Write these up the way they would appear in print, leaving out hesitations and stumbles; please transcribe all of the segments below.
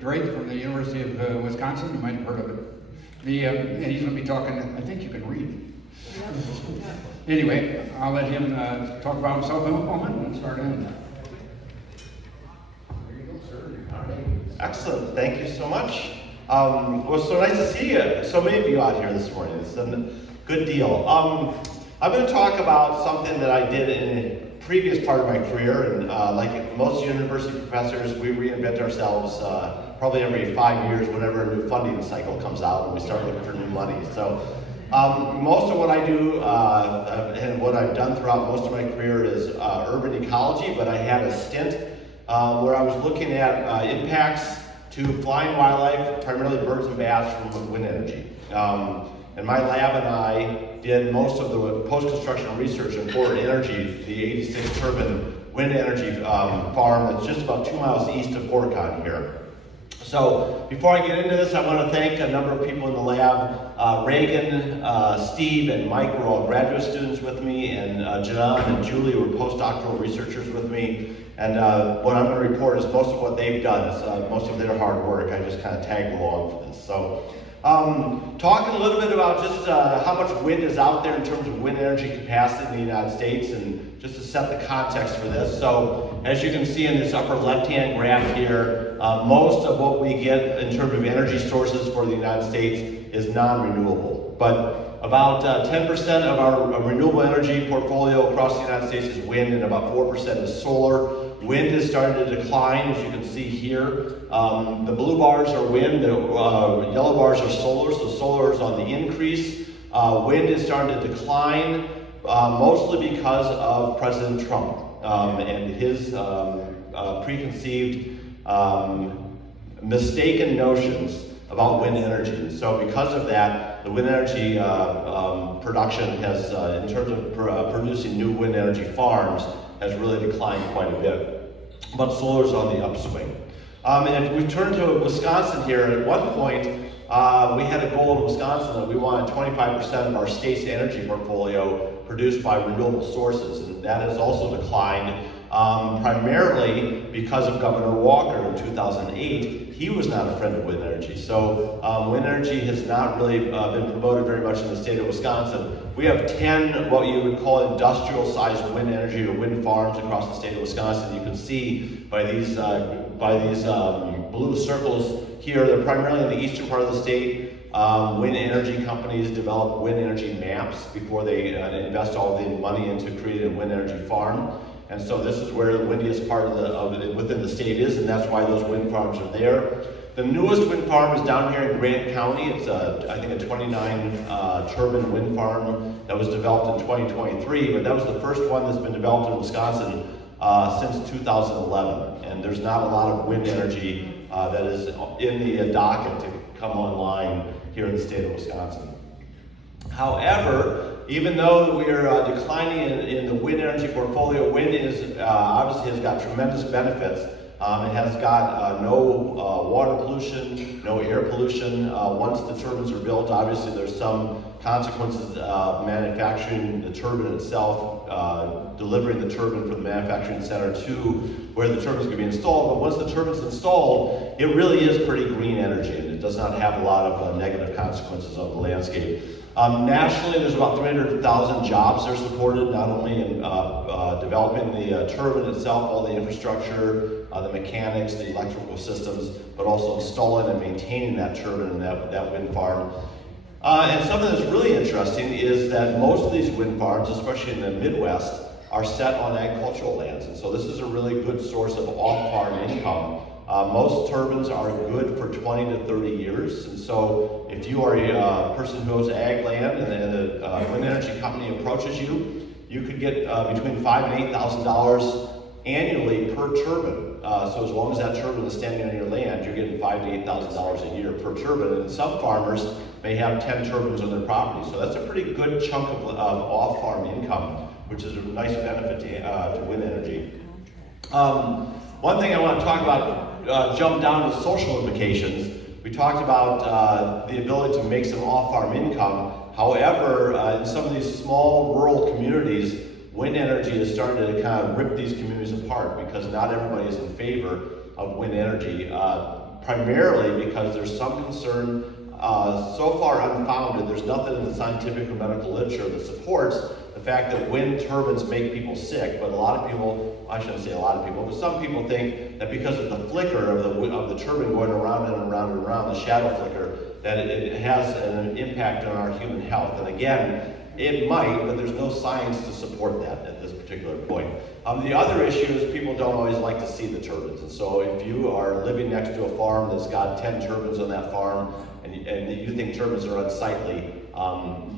Drake from the University of Wisconsin. You might have heard of it. And he's going to be talking, I think you can read. Anyway, I'll let him talk about himself in a moment. We'll start in. There you go, sir. All right. Excellent. Thank you so much. Well, it's so nice to see you. So many of you out here this morning. It's a good deal. I'm going to talk about something that I did in a previous part of my career, and like most university professors, we reinvent ourselves probably every 5 years whenever a new funding cycle comes out and we start looking for new money. So most of what I do and what I've done throughout most of my career is urban ecology, but I had a stint where I was looking at impacts to flying wildlife, primarily birds and bats, from wind energy. And my lab and I did most of the post-construction research in Forward Energy, the 86 turbine wind energy farm that's just about 2 miles east of Fort Con here. So before I get into this, I want to thank a number of people in the lab. Reagan, Steve, and Mike were all graduate students with me, and Janan and Julie were postdoctoral researchers with me. And what I'm going to report is most of what they've done, is most of their hard work. I just kind of tagged along for this. So talking a little bit about just how much wind is out there in terms of wind energy capacity in the United States, and just to set the context for this. So as you can see in this upper left-hand graph here, most of what we get in terms of energy sources for the United States is non-renewable. But about 10% of our renewable energy portfolio across the United States is wind, and about 4% is solar. Wind is starting to decline, as you can see here. The blue bars are wind, the yellow bars are solar, so solar is on the increase. Wind is starting to decline, mostly because of President Trump and his preconceived, mistaken notions about wind energy. And so because of that, the wind energy production has, in terms of producing new wind energy farms, has really declined quite a bit. But solar's on the upswing. And if we turn to Wisconsin here, at one point, we had a goal in Wisconsin that we wanted 25% of our state's energy portfolio produced by renewable sources, and that has also declined, primarily because of Governor Walker in 2008. He was not a friend of wind energy, so wind energy has not really been promoted very much in the state of Wisconsin. We have 10 what you would call industrial-sized wind energy or wind farms across the state of Wisconsin. You can see by these blue circles here, they're primarily in the eastern part of the state. Wind energy companies develop wind energy maps before they invest all the money into creating a wind energy farm. And so this is where the windiest part within the state is, and that's why those wind farms are there. The newest wind farm is down here in Grant County. It's I think a 29 turbine wind farm that was developed in 2023, but that was the first one that's been developed in Wisconsin since 2011. And there's not a lot of wind energy that is in the docket to come online here in the state of Wisconsin. However, even though we are declining in the wind energy portfolio, wind is obviously has got tremendous benefits. It has got no water pollution, no air pollution. Once the turbines are built, obviously there's some consequences of manufacturing the turbine itself, delivering the turbine from the manufacturing center to where the turbine is going to be installed. But once the turbine is installed, it really is pretty green energy, and it does not have a lot of negative consequences on the landscape. Nationally, there's about 300,000 jobs that are supported, not only in developing the turbine itself, all the infrastructure, the mechanics, the electrical systems, but also installing and maintaining that turbine and that wind farm. And something that's really interesting is that most of these wind farms, especially in the Midwest, are set on agricultural lands. And so this is a really good source of off-farm income. Most turbines are good for 20 to 30 years. And so if you are a person who owns ag land and a wind energy company approaches you, you could get between $5,000 and $8,000 annually per turbine. So as long as that turbine is standing on your land, you're getting $5,000 to $8,000 a year per turbine. And some farmers may have 10 turbines on their property. So that's a pretty good chunk of off-farm income, which is a nice benefit to wind energy. One thing I want to talk about, jump down to social implications. We talked about the ability to make some off-farm income. However, in some of these small rural communities, wind energy is starting to kind of rip these communities apart because not everybody is in favor of wind energy. primarily because there's some concern, so far unfounded, there's nothing in the scientific or medical literature that supports the fact that wind turbines make people sick, but a lot of people, I shouldn't say a lot of people, but some people think that because of the flicker of the turbine going around and around and around, the shadow flicker, that it has an impact on our human health. And again, it might, but there's no science to support that at this particular point. The other issue is people don't always like to see the turbines. And so if you are living next to a farm that's got 10 turbines on that farm, and you think turbines are unsightly,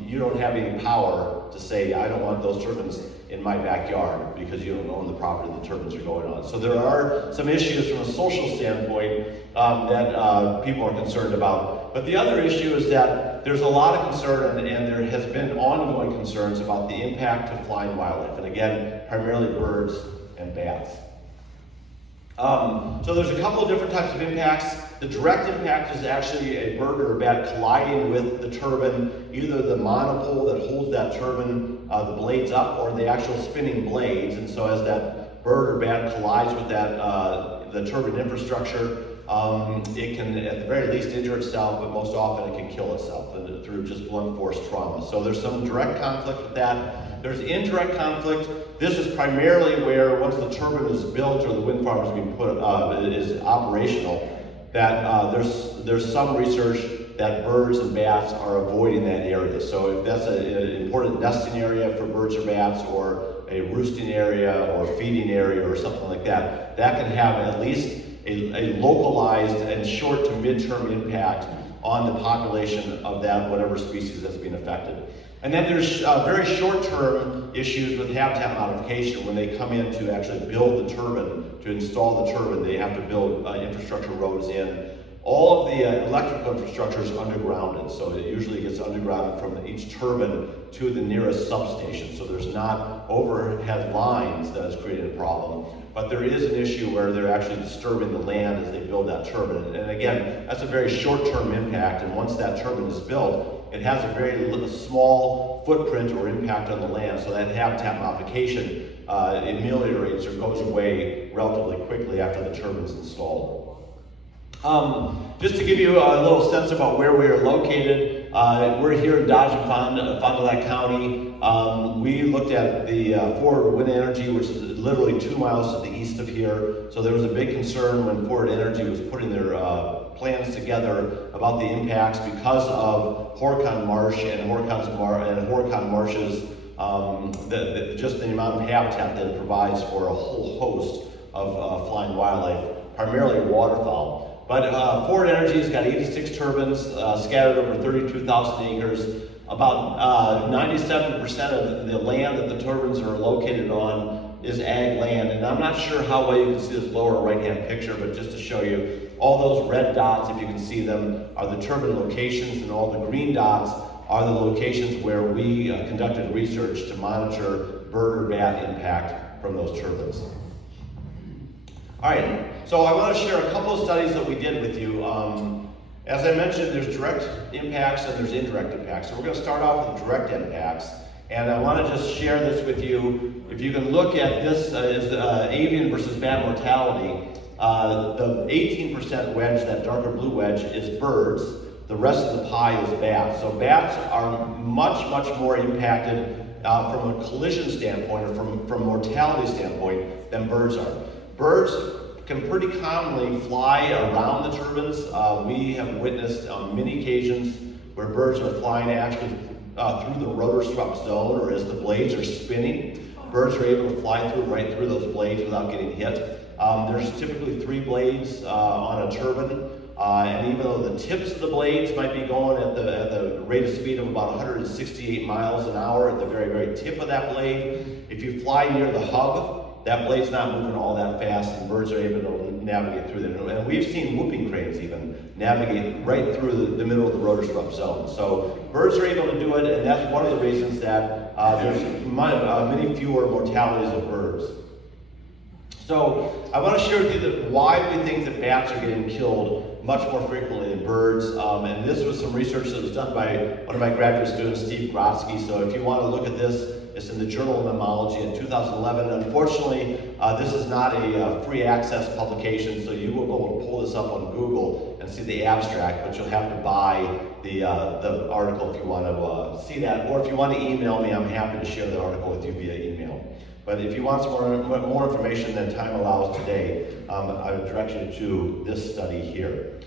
you don't have any power to say, I don't want those turbines in my backyard, because you don't own the property the turbines are going on. So there are some issues from a social standpoint that people are concerned about. But the other issue is that there's a lot of concern, and there has been ongoing concerns about the impact of flying wildlife, and again, primarily birds and bats. So there's a couple of different types of impacts. The direct impact is actually a bird or a bat colliding with the turbine, either the monopole that holds that turbine, the blades up, or the actual spinning blades. And so as that bird or bat collides with that, the turbine infrastructure, it can at the very least injure itself, but most often it can kill itself through just blunt force trauma. So there's some direct conflict with that. There's indirect conflict. This is primarily where once the turbine is built or the wind farm is being put is operational, that there's some research that birds and bats are avoiding that area. So if that's an important nesting area for birds or bats, or a roosting area or feeding area or something like that, that can have at least a localized and short to mid-term impact on the population of that whatever species that's being affected. And then there's very short-term issues with habitat modification. When they come in to actually build the turbine, to install the turbine, they have to build infrastructure roads in. All of the electrical infrastructure is undergrounded, so it usually gets undergrounded from each turbine to the nearest substation. So there's not overhead lines that is creating a problem. But there is an issue where they're actually disturbing the land as they build that turbine. And again, that's a very short-term impact, and once that turbine is built, it has a very small footprint or impact on the land, so that habitat modification ameliorates or goes away relatively quickly after the turbine is installed. Just to give you a little sense about where we are located, we're here in Dodge and Fond du Lac County. We looked at the Forward Wind Energy, which is literally 2 miles to the east of here. So there was a big concern when Forward Energy was putting their plans together about the impacts because of Horicon Marsh and Horicon Marshes, just the amount of habitat that it provides for a whole host of flying wildlife, primarily waterfowl. But Forward Energy's got 86 turbines scattered over 32,000 acres. About 97% of the land that the turbines are located on is ag land. And I'm not sure how well you can see this lower right-hand picture, but just to show you, all those red dots, if you can see them, are the turbine locations, and all the green dots are the locations where we conducted research to monitor bird or bat impact from those turbines. All right, so I want to share a couple of studies that we did with you. As I mentioned, there's direct impacts and there's indirect impacts. So we're going to start off with direct impacts. And I want to just share this with you. If you can look at this as avian versus bat mortality, the 18% wedge, that darker blue wedge, is birds. The rest of the pie is bats. So bats are much, much more impacted from a collision standpoint or from mortality standpoint than birds are. Birds can pretty commonly fly around the turbines. We have witnessed on many occasions where birds are flying actually through the rotor swept zone, or as the blades are spinning, birds are able to fly right through those blades without getting hit. There's typically 3 blades on a turbine, and even though the tips of the blades might be going at the rate of speed of about 168 miles an hour at the very, very tip of that blade, if you fly near the hub, that blade's not moving all that fast, and birds are able to navigate through there. And we've seen whooping cranes even navigate right through the middle of the rotor swept zone. So birds are able to do it, and that's one of the reasons that there's many fewer mortalities of birds. So I want to share with you why we think that bats are getting killed much more frequently than birds. And this was some research that was done by one of my graduate students, Steve Grotsky. So if you want to look at this, It's in the Journal of Mammalogy in 2011. Unfortunately, this is not a free access publication, so you will be able to pull this up on Google and see the abstract, but you'll have to buy the article if you want to see that. Or if you want to email me, I'm happy to share the article with you via email. But if you want some more information than time allows today, I would direct you to this study here.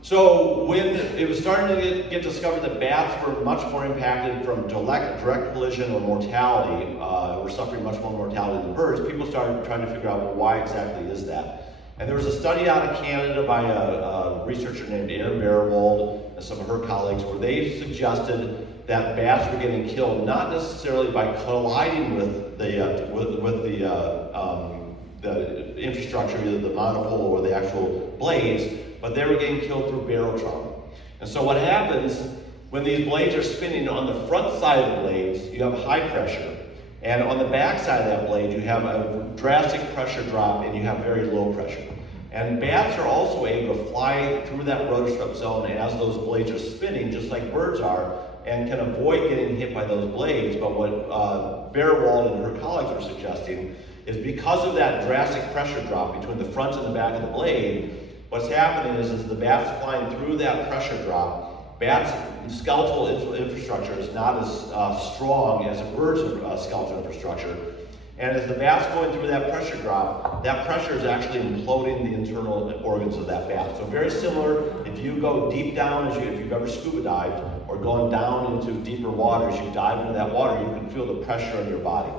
So when it was starting to get discovered that bats were much more impacted from direct collision or mortality, were suffering much more mortality than birds, people started trying to figure out, well, why exactly is that? And there was a study out of Canada by a researcher named Erin Barrowald and some of her colleagues where they suggested that bats were getting killed not necessarily by colliding with the infrastructure, either the monopole or the actual blades, but they were getting killed through barotrauma. And so what happens when these blades are spinning, on the front side of the blades, you have high pressure, and on the back side of that blade, you have a drastic pressure drop and you have very low pressure. And bats are also able to fly through that rotor zone as those blades are spinning, just like birds are, and can avoid getting hit by those blades. But what Barrowald and her colleagues were suggesting is because of that drastic pressure drop between the front and the back of the blade, what's happening is the bats flying through that pressure drop, bats' skeletal infrastructure is not as strong as a bird's skeletal infrastructure. And as the bat's going through that pressure drop, that pressure is actually imploding the internal organs of that bat. So very similar, if you go deep down, if you've ever scuba dived, or gone down into deeper waters, you dive into that water, you can feel the pressure on your body.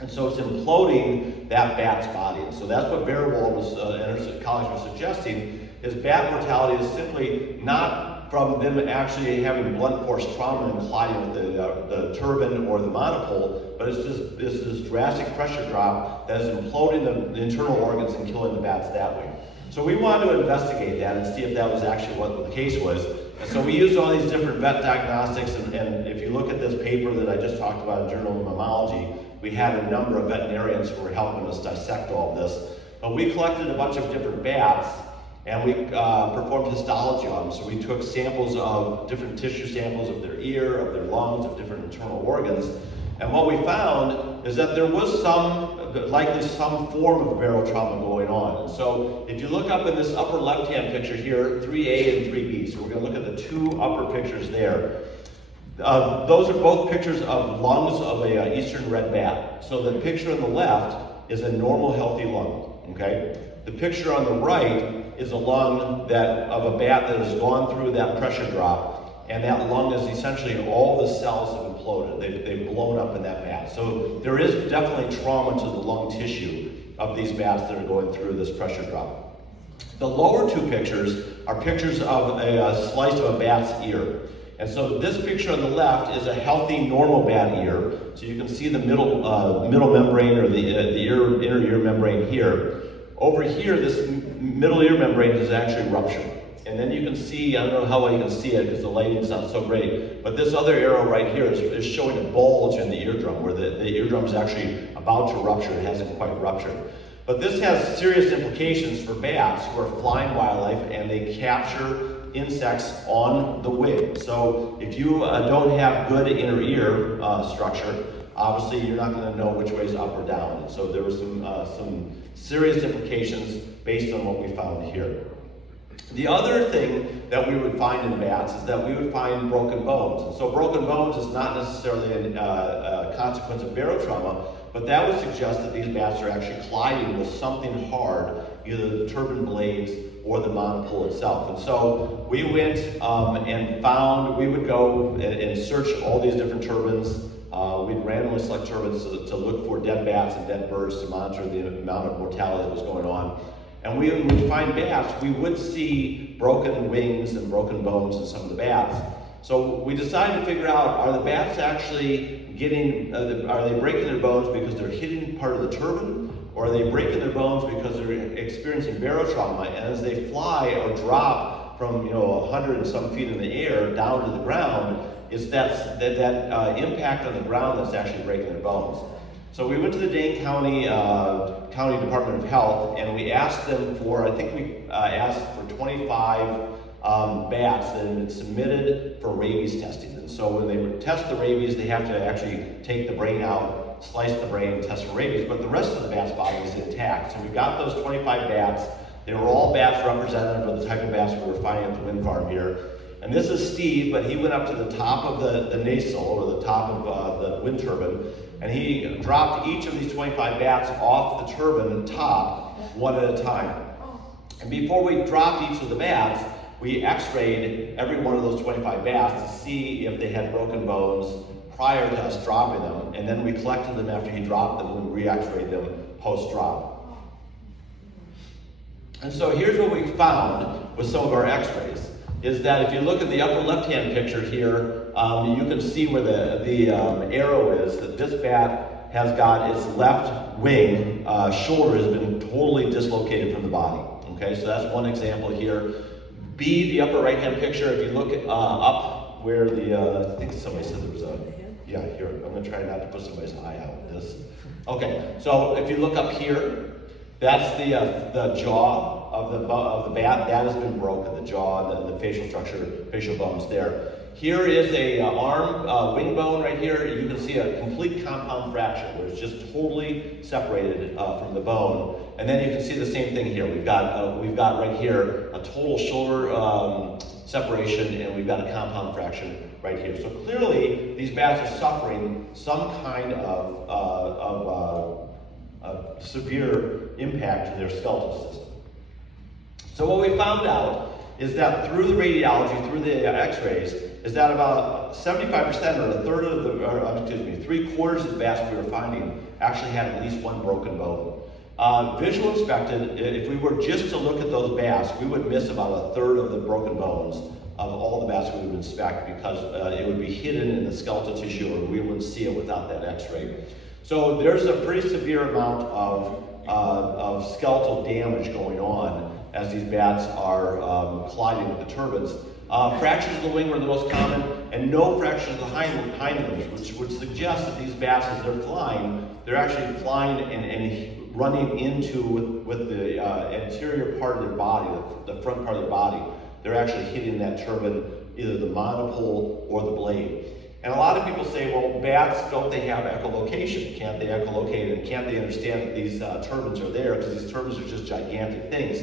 And so it's imploding that bat's body. And so that's what Barrowald and her colleagues were suggesting, is bat mortality is simply not from them actually having blunt force trauma and colliding with the turbine or the monopole, but it's just this drastic pressure drop that is imploding the internal organs and killing the bats that way. So we wanted to investigate that and see if that was actually what the case was. And so we used all these different vet diagnostics, and if you look at this paper that I just talked about in Journal of Mammalogy, we had a number of veterinarians who were helping us dissect all of this. But we collected a bunch of different bats, and we performed histology on them. So we took samples of different tissue samples of their ear, of their lungs, of different internal organs. And what we found is that there was likely some form of barotrauma going on. And so if you look up in this upper left-hand picture here, 3A and 3B, so we're going to look at the two upper pictures there. Those are both pictures of lungs of a eastern red bat. So the picture on the left is a normal, healthy lung, okay? The picture on the right is a lung of a bat that has gone through that pressure drop, and that lung is essentially all the cells have imploded. They've blown up in that bat. So there is definitely trauma to the lung tissue of these bats that are going through this pressure drop. The lower two pictures are pictures of a slice of a bat's ear. And so this picture on the left is a healthy, normal bat ear. So you can see the middle membrane, or the inner ear membrane here. Over here, this middle ear membrane is actually ruptured. And then you can see, I don't know how well you can see it because the lighting's not so great, but this other arrow right here is showing a bulge in the eardrum, where the eardrum is actually about to rupture. It hasn't quite ruptured. But this has serious implications for bats who are flying wildlife, and they capture insects on the wing. So if you don't have good inner ear structure, obviously you're not going to know which way is up or down. And so there were some serious implications based on what we found here. The other thing that we would find in bats is that we would find broken bones. And so broken bones is not necessarily a consequence of barotrauma, but that would suggest that these bats are actually colliding with something hard, either the turbine blades or the monopole itself. And so we went and found, we would go and search all these different turbines. We'd randomly select turbines to look for dead bats and dead birds to monitor the amount of mortality that was going on. And when we find bats, we would see broken wings and broken bones in some of the bats. So we decided to figure out, are the bats actually are they breaking their bones because they're hitting part of the turbine? Or are they breaking their bones because they're experiencing barotrauma? And as they fly or drop from 100 and some feet in the air down to the ground, it's that impact on the ground that's actually breaking their bones. So we went to the Dane County Department of Health, and we asked them for, I think we asked for 25 bats that have been submitted for rabies testing. And so when they test the rabies, they have to actually take the brain out, slice the brain, test for rabies, but the rest of the bat's body is intact. So we got those 25 bats. They were all bats representative of the type of bats we were finding at the wind farm here. And this is Steve, but he went up to the top of the nacelle, or the top of the wind turbine, and he dropped each of these 25 bats off the turbine top, one at a time. And before we dropped each of the bats, we x-rayed every one of those 25 bats to see if they had broken bones prior to us dropping them, and then we collected them after he dropped them and re-x-rayed them post-drop. And so here's what we found with some of our x-rays, is that if you look at the upper left-hand picture here, you can see where the arrow is, that this bat has got its left wing, shoulder has been totally dislocated from the body. Okay, so that's one example here. B, the upper right-hand picture, if you look up where I think somebody said there was yeah, here, I'm gonna try not to put somebody's eye out with this. Okay, so if you look up here, that's the jaw of the bat. That has been broken, the jaw, the facial structure, facial bones there. Here is a arm, wing bone right here. You can see a complete compound fracture where it's just totally separated from the bone. And then you can see the same thing here. We've got right here a total shoulder separation, and we've got a compound fracture right here. So clearly, these bats are suffering some kind of severe impact to their skeletal system. So what we found out is that through the radiology, through the x-rays, is that about 75% or a third of the, 3/4 of the bats we were finding actually had at least one broken bone. Visual inspected, if we were just to look at those bats, we would miss about a third of the broken bones of all the bats we would inspect, because it would be hidden in the skeletal tissue, or we wouldn't see it without that x-ray. So there's a pretty severe amount of skeletal damage going on as these bats are colliding with the turbines. Fractures of the wing were the most common, and no fractures of the hind limbs, which would suggest that these bats, as they're flying, they're actually flying and running into with the anterior part of their body, the front part of their body. They're actually hitting that turbine, either the monopole or the blade. And a lot of people say, well, bats, don't they have echolocation? Can't they echolocate, and can't they understand that these turbines are there, because these turbines are just gigantic things?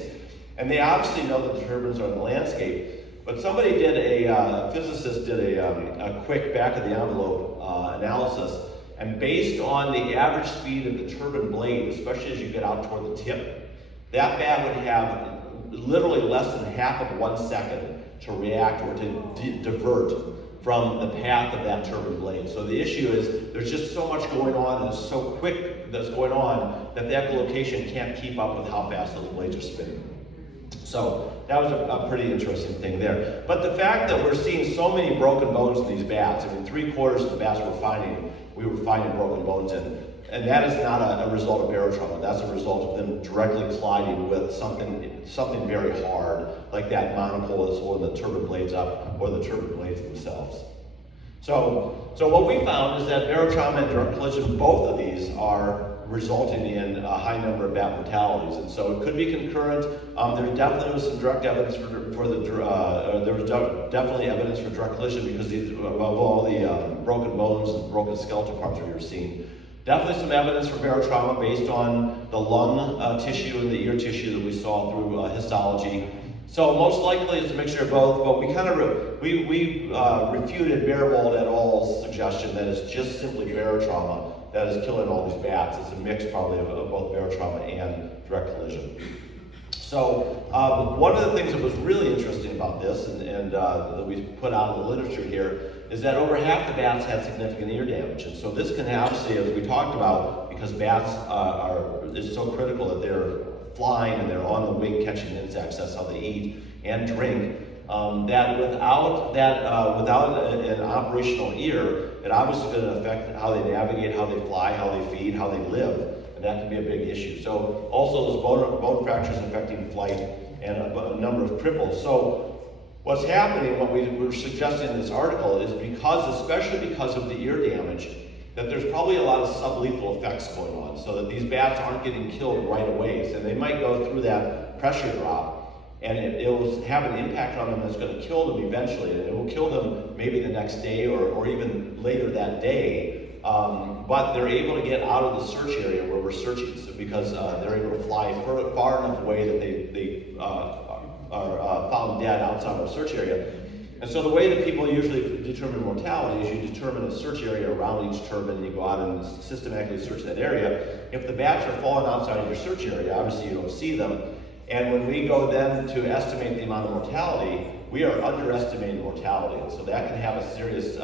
And they obviously know that the turbines are in the landscape, but somebody did a physicist did a quick back of the envelope analysis, and based on the average speed of the turbine blade, especially as you get out toward the tip, that bat would have literally less than half of 1 second to react or to divert from the path of that turbine blade. So the issue is there's just so much going on, and it's so quick that's going on, that the echolocation can't keep up with how fast those blades are spinning. So that was a pretty interesting thing there. But the fact that we're seeing so many broken bones in these bats, I mean, 3/4 of the bats we were finding broken bones in. And that is not a result of barotrauma. That's a result of them directly colliding with something very hard, like that monopole that's holding the turbine blades up, or the turbine blades themselves. So what we found is that barotrauma and direct collision, both of these are resulting in a high number of bat mortalities, and so it could be concurrent. There definitely was some direct evidence there was definitely evidence for direct collision, because of all the broken bones and broken skeletal parts we were seeing. Definitely some evidence for barotrauma based on the lung tissue and the ear tissue that we saw through histology. So most likely it's a mixture of both, but we kind of refuted Baerwald et al.'s suggestion that it's just simply barotrauma that is killing all these bats. It's a mix probably of both barotrauma and direct collision. So one of the things that was really interesting about this, and that we put out in the literature here, is that over half the bats had significant ear damage. And so this can obviously, as we talked about, because bats is so critical that they're flying and they're on the wing catching insects, that's how they eat and drink, that without an operational ear, it obviously is going to affect how they navigate, how they fly, how they feed, how they live. And that can be a big issue. So also those bone fractures affecting flight, and a number of cripples. So what's happening, what we were suggesting in this article, is especially because of the ear damage, that there's probably a lot of sublethal effects going on, so that these bats aren't getting killed right away. So they might go through that pressure drop, and it will have an impact on them that's going to kill them eventually, and it will kill them maybe the next day or even later that day. But they're able to get out of the search area where we're searching, so because they're able to fly far enough away that they are found dead outside of our search area. And so the way that people usually determine mortality is you determine a search area around each turbine, and you go out and systematically search that area. If the bats are falling outside of your search area, obviously you don't see them. And when we go then to estimate the amount of mortality, we are underestimating mortality. And so that can have a serious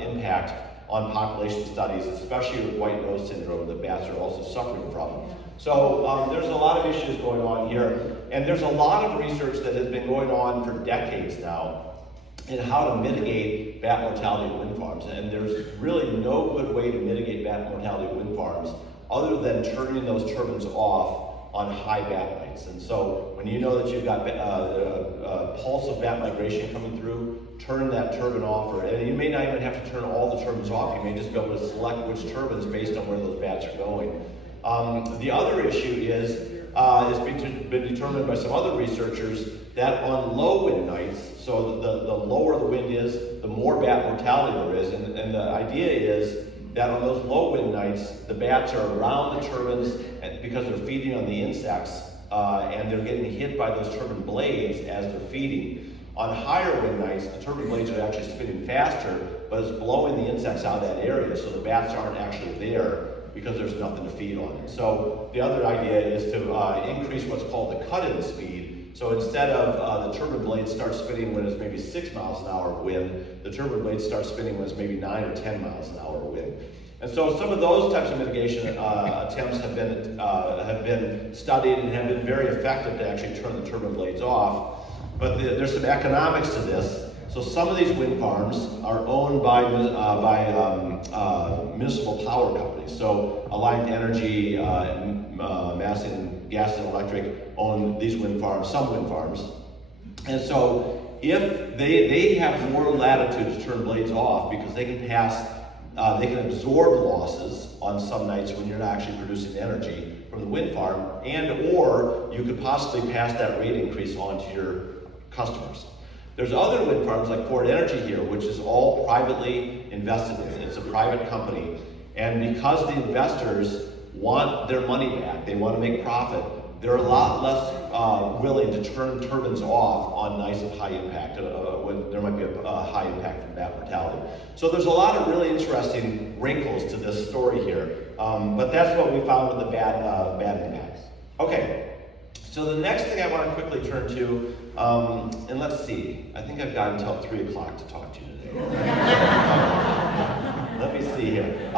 impact on population studies, especially with white nose syndrome that bats are also suffering from. So there's a lot of issues going on here, and there's a lot of research that has been going on for decades now in how to mitigate bat mortality at wind farms. And there's really no good way to mitigate bat mortality at wind farms other than turning those turbines off on high bat nights. And so when you know that you've got a pulse of bat migration coming through, turn that turbine off, and you may not even have to turn all the turbines off. You may just be able to select which turbines based on where those bats are going. The other issue is it's been determined by some other researchers that on low wind nights, so the lower the wind is, the more bat mortality there is, and the idea is that on those low wind nights, the bats are around the turbines because they're feeding on the insects, and they're getting hit by those turbine blades as they're feeding. On higher wind nights, the turbine blades are actually spinning faster, but it's blowing the insects out of that area, so the bats aren't actually there because there's nothing to feed on. So the other idea is to increase what's called the cut-in speed. So instead of the turbine blades start spinning when it's maybe 6 miles an hour wind, the turbine blades start spinning when it's maybe 9 or 10 miles an hour wind. And so some of those types of mitigation attempts have been studied and have been very effective to actually turn the turbine blades off. But there's some economics to this. So some of these wind farms are owned by municipal power companies. So Alliant Energy, Madison Gas and Electric own these wind farms, some wind farms. And so if they have more latitude to turn blades off because they can absorb losses on some nights when you're not actually producing energy from the wind farm, or you could possibly pass that rate increase on to your customers. There's other wind farms like Ford Energy here, which is all privately invested in. It's a private company. And because the investors want their money back, they want to make profit, they're a lot less willing to turn turbines off on nights of high impact, when there might be a high impact from bat mortality. So there's a lot of really interesting wrinkles to this story here. But that's what we found with the bat impacts. Okay. So the next thing I want to quickly turn to, and let's see, I think I've got until 3 o'clock to talk to you today. Let me see here.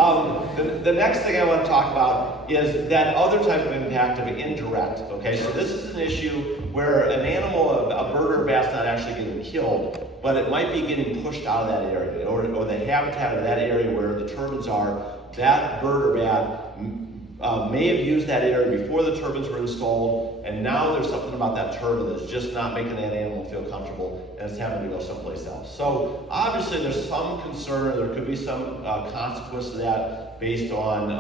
The next thing I want to talk about is that other type of impact of indirect, okay? So this is an issue where an animal, a bird or a bat's not actually getting killed, but it might be getting pushed out of that area, or the habitat of that area where the turbines are, that bird or bat may have used that area before the turbines were installed, and now there's something about that turbine that's just not making that animal feel comfortable, and it's having to go someplace else. So obviously there's some concern, there could be some consequence to that based on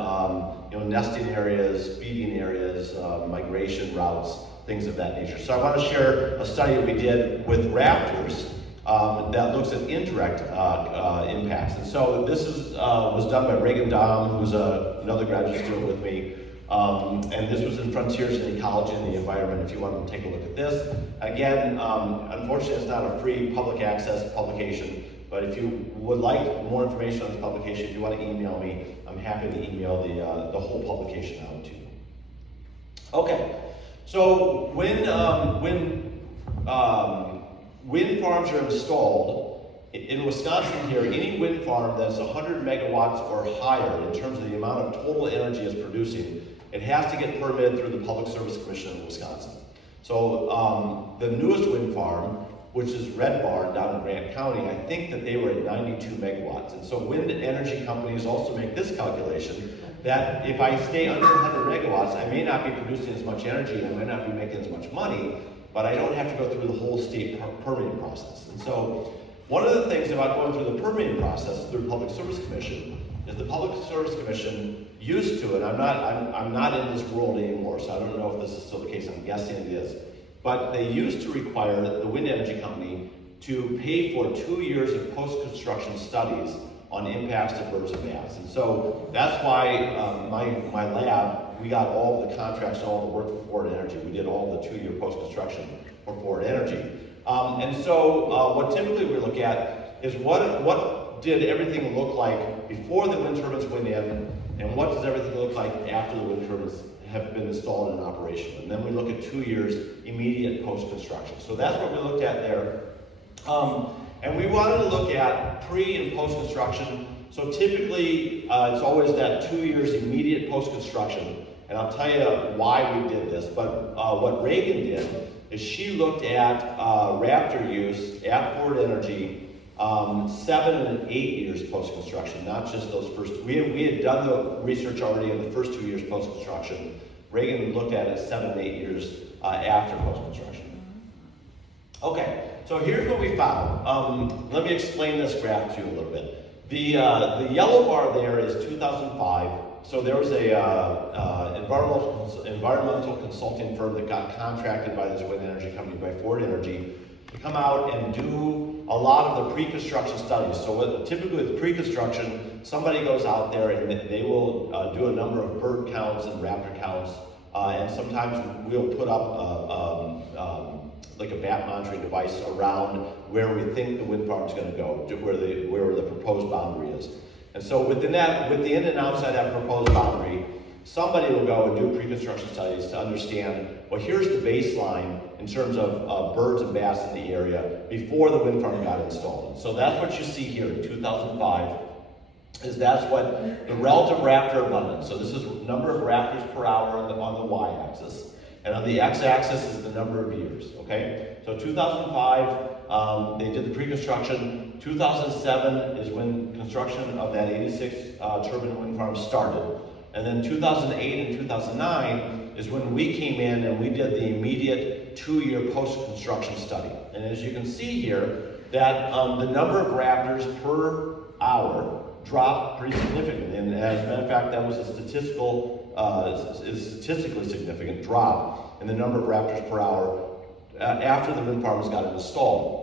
nesting areas, feeding areas, migration routes, things of that nature. So I want to share a study that we did with raptors that looks at indirect impacts. And so this was done by Reagan Dahm, who's another graduate student with me. And this was in Frontiers in Ecology and the Environment, if you want to take a look at this. Again, unfortunately, it's not a free public access publication, but if you would like more information on this publication, if you want to email me, I'm happy to email the whole publication out to you. Okay, so when wind farms are installed, in Wisconsin here, any wind farm that's 100 megawatts or higher in terms of the amount of total energy it's producing, it has to get permitted through the Public Service Commission of Wisconsin. So the newest wind farm, which is Red Barn down in Grant County, I think that they were at 92 megawatts. And so wind energy companies also make this calculation that if I stay under 100 megawatts, I may not be producing as much energy, I may not be making as much money, but I don't have to go through the whole state permitting process. And so one of the things about going through the permitting process through Public Service Commission is the Public Service Commission used to, and I'm not in this world anymore, so I don't know if this is still the case, I'm guessing it is, but they used to require the wind energy company to pay for 2 years of post-construction studies on impacts to birds and bats. And so that's why my lab, we got all the contracts, all the work for Forward Energy. We did all the 2-year post-construction for Forward Energy. And so what typically we look at is what did everything look like before the wind turbines went in, and what does everything look like after the wind turbines have been installed and in operation. And then we look at 2 years immediate post-construction. So that's what we looked at there. And we wanted to look at pre and post-construction. So typically, it's always that 2 years immediate post-construction. And I'll tell you why we did this. But what Reagan did is she looked at Raptor use at Forward Energy 7 and 8 years post-construction, not just those first. We had done the research already in the first 2 years post-construction. Reagan looked at it 7 and 8 years after post-construction. Okay, so here's what we found. Let me explain this graph to you a little bit. The yellow bar there is 2005. So there was a environmental consulting firm that got contracted by this wind energy company, by Forward Energy, to come out and do a lot of the pre-construction studies. So typically with pre-construction, somebody goes out there and they will do a number of bird counts and raptor counts, and sometimes we'll put up like a bat monitoring device around where we think the wind farm is going to go, where the proposed boundary is. And so within and outside that proposed boundary, somebody will go and do pre-construction studies to understand, well, here's the baseline in terms of birds and bats in the area before the wind farm got installed. So that's what you see here in 2005, is that's what the relative raptor abundance. So this is number of raptors per hour on the y-axis. And on the x-axis is the number of years, okay? So 2005, they did the pre-construction. 2007 is when construction of that 86 turbine wind farm started. And then 2008 and 2009 is when we came in and we did the immediate 2-year post-construction study. And as you can see here, that the number of raptors per hour dropped pretty significantly. And as a matter of fact, that was a statistically significant drop in the number of raptors per hour after the wind farms got installed.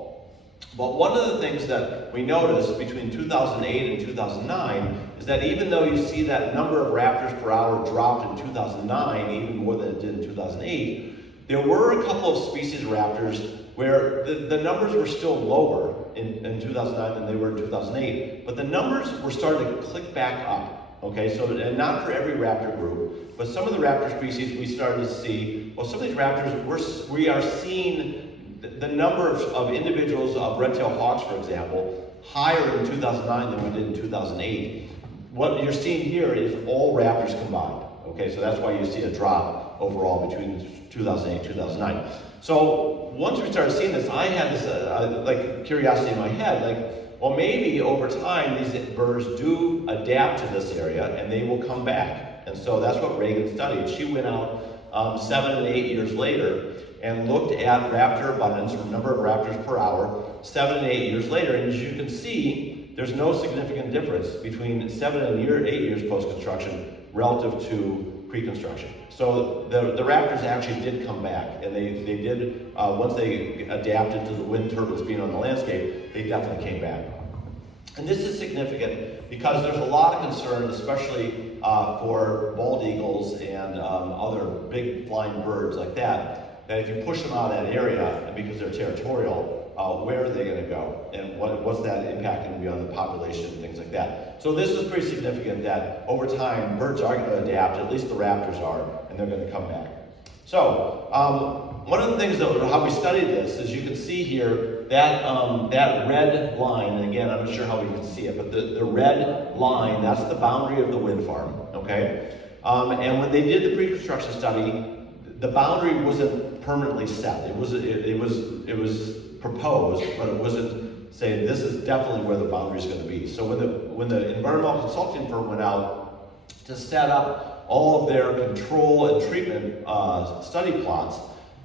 But one of the things that we noticed between 2008 and 2009 is that even though you see that number of raptors per hour dropped in 2009, even more than it did in 2008, there were a couple of species of raptors where the numbers were still lower in 2009 than they were in 2008, but the numbers were starting to click back up. Okay, so and not for every raptor group, but some of the raptor species we started to see, well, some of these raptors, we are seeing the number of individuals of red-tailed hawks, for example, higher in 2009 than we did in 2008. What you're seeing here is all raptors combined. Okay, so that's why you see a drop overall between 2008 and 2009. So once we started seeing this, I had this like curiosity in my head, like, well, maybe over time these birds do adapt to this area and they will come back. And so that's what Reagan studied. She went out 7 and 8 years later and looked at raptor abundance, or number of raptors per hour, 7 and 8 years later. And as you can see, there's no significant difference between 7 and 8 years post-construction relative to pre-construction. So the raptors actually did come back, and they did, once they adapted to the wind turbines being on the landscape, they definitely came back. And this is significant because there's a lot of concern, especially for bald eagles and other big flying birds like that if you push them out of that area, and because they're territorial, where are they going to go? And what's that impact going to be on the population and things like that? So this is pretty significant that over time, birds are going to adapt, at least the raptors are, and they're going to come back. So one of the things that how we studied this is you can see here that that red line, and again, I'm not sure how we can see it, but the red line, that's the boundary of the wind farm, okay? And when they did the pre-construction study, the boundary wasn't permanently set. It was proposed, but it wasn't saying this is definitely where the boundary is going to be. So when the environmental consulting firm went out to set up all of their control and treatment study plots,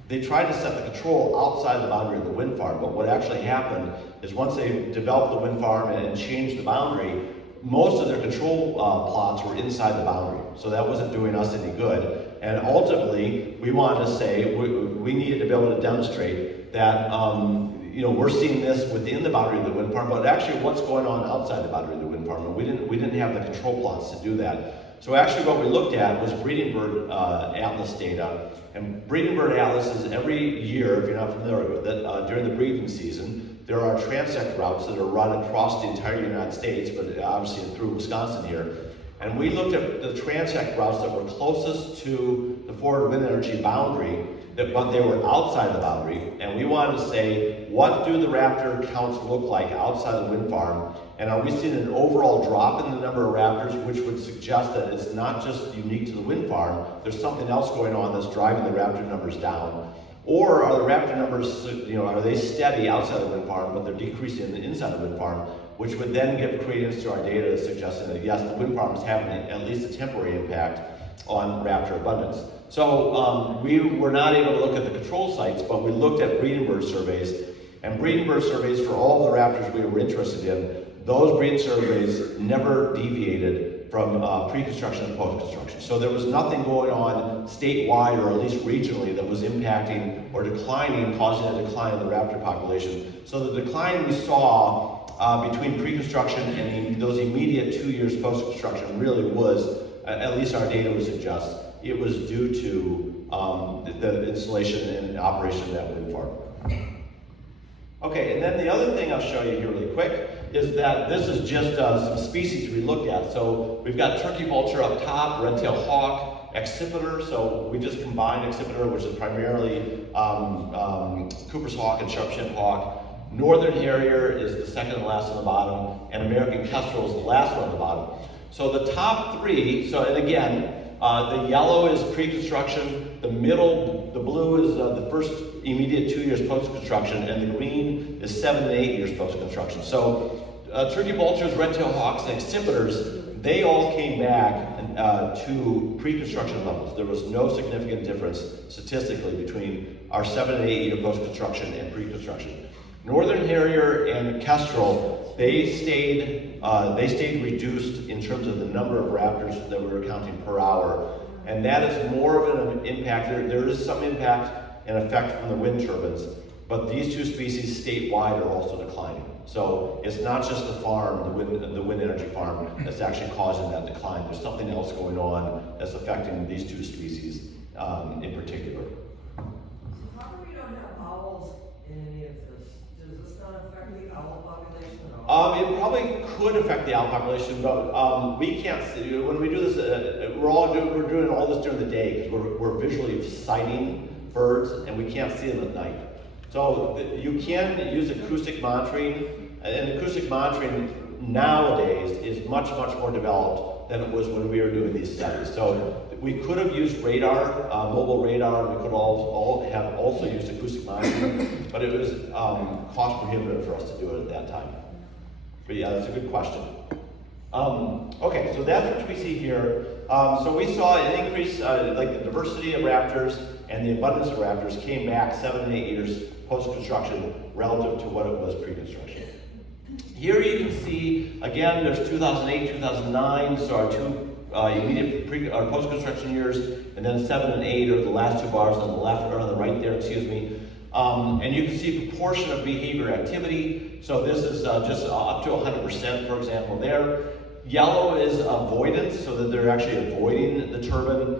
they tried to set the control outside the boundary of the wind farm. But what actually happened is once they developed the wind farm and changed the boundary, most of their control plots were inside the boundary. So that wasn't doing us any good. And ultimately, we wanted to say we needed to be able to demonstrate that we're seeing this within the boundary of the wind farm, but actually what's going on outside the boundary of the wind farm. And we didn't have the control plots to do that. So actually what we looked at was breeding bird atlas data. And breeding bird atlases every year, if you're not familiar with it, during the breeding season, there are transect routes that are run across the entire United States, but obviously through Wisconsin here. And we looked at the transect routes that were closest to the forward wind energy boundary, but they were outside the boundary, and we wanted to say, what do the raptor counts look like outside the wind farm? And are we seeing an overall drop in the number of raptors, which would suggest that it's not just unique to the wind farm, there's something else going on that's driving the raptor numbers down? Or are the raptor numbers, are they steady outside the wind farm, but they're decreasing inside the wind farm, which would then give credence to our data suggesting that yes, the wind farm is having at least a temporary impact on raptor abundance. So we were not able to look at the control sites, but we looked at breeding bird surveys. And breeding bird surveys for all of the raptors we were interested in, those breeding surveys never deviated from pre-construction and post-construction. So there was nothing going on statewide or at least regionally that was impacting or declining, causing a decline in the raptor population. So the decline we saw between pre-construction and those immediate 2 years post-construction really was, at least our data would suggest, it was due to the installation and operation of that wind farm. Okay, and then the other thing I'll show you here really quick is that this is just some species we looked at. So we've got turkey vulture up top, red-tailed hawk, accipiter. So we just combined accipiter, which is primarily Cooper's hawk and sharp-shinned hawk. Northern harrier is the second and last on the bottom, and American kestrel is the last one on the bottom. So the top three, and again, the yellow is pre-construction, the middle, the blue is the first immediate 2 years post-construction, and the green is 7 and 8 years post-construction. So turkey vultures, red-tailed hawks, and accipiters, they all came back to pre-construction levels. There was no significant difference statistically between our 7 and 8 year post-construction and pre-construction. Northern harrier and kestrel, they stayed reduced in terms of the number of raptors that we were counting per hour. And that is more of an impact. There is some impact and effect from the wind turbines, but these two species statewide are also declining. So it's not just the farm, the wind energy farm, that's actually causing that decline. There's something else going on that's affecting these two species in particular. So how come we don't have owls in any of this? Does this not affect the owl population at all? It probably could affect the owl population, but we can't see. When we do this, we're doing all this during the day because we're visually sighting birds and we can't see them at night. So you can use acoustic monitoring, and acoustic monitoring nowadays is much, much more developed than it was when we were doing these studies. So we could have used radar, mobile radar, and we could have also used acoustic monitoring, but it was cost prohibitive for us to do it at that time. But yeah, that's a good question. Okay, so that's what we see here. So we saw an increase, like the diversity of raptors and the abundance of raptors came back 7 and 8 years post-construction relative to what it was pre-construction. Here you can see, again, there's 2008, 2009, so our two immediate post-construction years, and then 7 and 8 are the last two bars on the left, or on the right there, excuse me. And you can see proportion of behavior activity. So this is just up to 100%, for example, there. Yellow is avoidance, so that they're actually avoiding the turbine.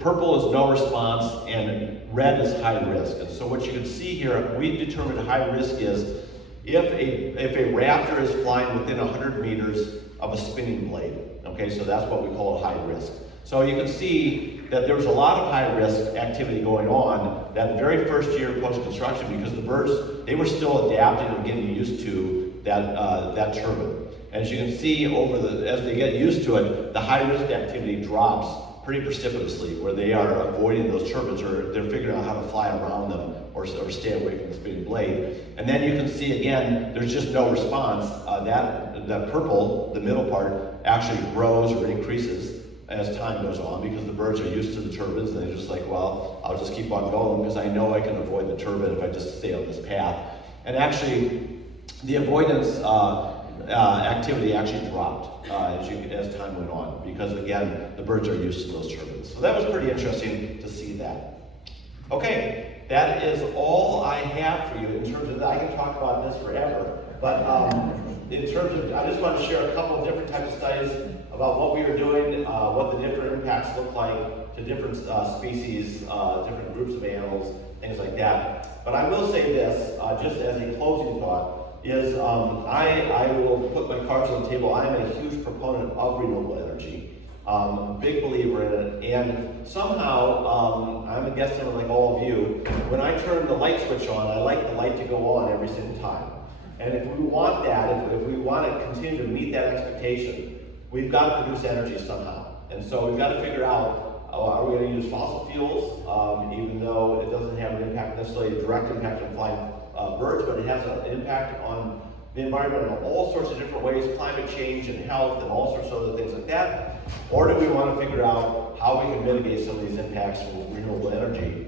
Purple is no response, and red is high risk. And so what you can see here, we determined high risk is if a raptor is flying within 100 meters of a spinning blade. Okay, so that's what we call a high risk. So you can see that there was a lot of high risk activity going on that very first year post-construction because the birds, they were still adapting and getting used to that turbine. As you can see as they get used to it, the high risk activity drops pretty precipitously where they are avoiding those turbines or they're figuring out how to fly around them or stay away from the spinning blade. And then you can see again, there's just no response. That purple, the middle part, actually grows or increases as time goes on because the birds are used to the turbines and they're just like, well, I'll just keep on going because I know I can avoid the turbine if I just stay on this path. And actually, the avoidance activity actually dropped as time went on, because again, the birds are used to those turbines. So that was pretty interesting to see that. Okay, that is all I have for you in terms of that. I can talk about this forever, but in terms of, I just want to share a couple of different types of studies about what we are doing, what the different impacts look like to different species, different groups of animals, things like that. But I will say this, just as a closing thought, is I will put my cards on the table. I am a huge proponent of renewable energy. Big believer in it, and somehow, I'm a guest like all of you, when I turn the light switch on, I like the light to go on every single time. And if we want that, if we want to continue to meet that expectation, we've got to produce energy somehow. And so we've got to figure out, are we going to use fossil fuels, even though it doesn't have an impact, necessarily a direct impact on flying birds, but it has an impact on the environment in all sorts of different ways, climate change and health and all sorts of other things like that? Or do we want to figure out how we can mitigate some of these impacts from renewable energy,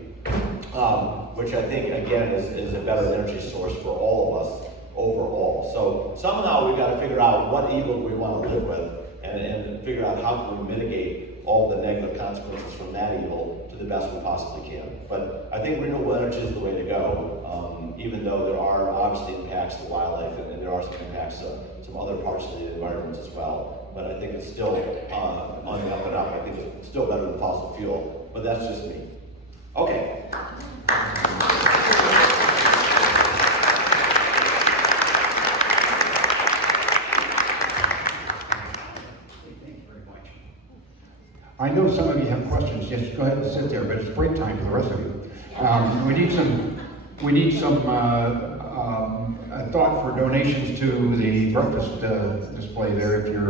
which I think, again, is a better energy source for all of us overall. So somehow we've got to figure out what evil we want to live with, and figure out how can we mitigate all the negative consequences from that evil to the best we possibly can. But I think renewable energy is the way to go, even though there are obviously impacts to wildlife, and there are some impacts to some other parts of the environment as well. But I think it's still on the up and up. I think it's still better than fossil fuel, but that's just me. Okay. I know some of you have questions. Just go ahead and sit there, but it's break time for the rest of you. We need some thought for donations to the breakfast display there if you're